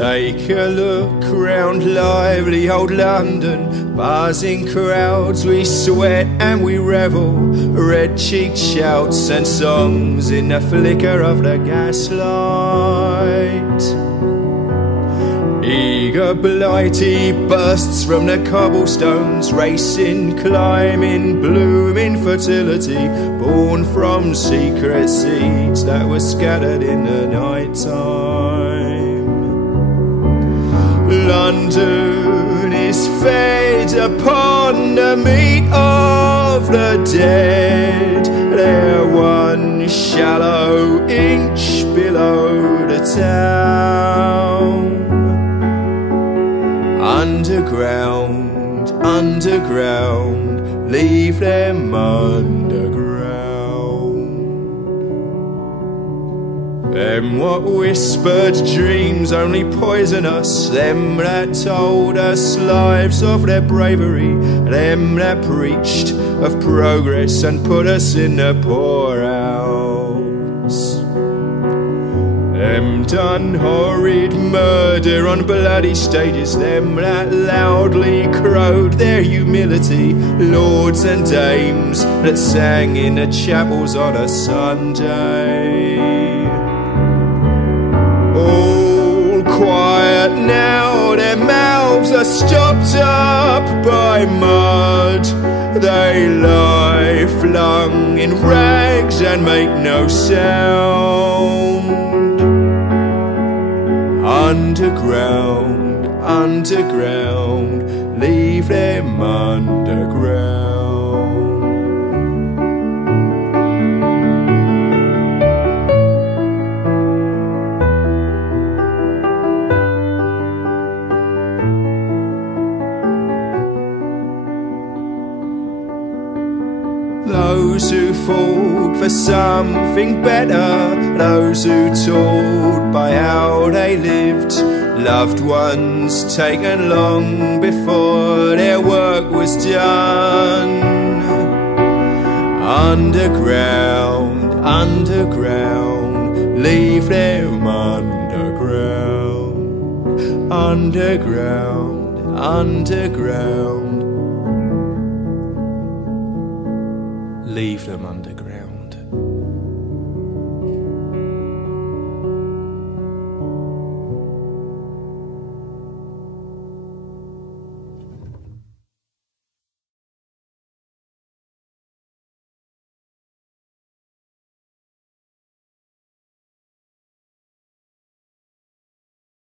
Take a look round lively old London, buzzing crowds, we sweat and we revel, red-cheeked shouts and songs in the flicker of the gaslight. Eager blighty bursts from the cobblestones, racing, climbing, blooming fertility, born from secret seeds that were scattered in the night time. London is fed upon the meat of the dead, they're one shallow inch below the town. Underground, underground, leave them underground. Them what whispered dreams only poison us, them that told us lives of their bravery, them that preached of progress and put us in the poorhouse. Them done horrid murder on bloody stages, them that loudly crowed their humility, lords and dames that sang in the chapels on a Sunday. All quiet now, their mouths are stopped up by mud, they lie flung in rags and make no sound. Underground, underground, leave them underground. Those who fought for something better, those who taught by how they lived, loved ones taken long before their work was done. Underground, underground, leave them underground. Underground, underground, leave them underground.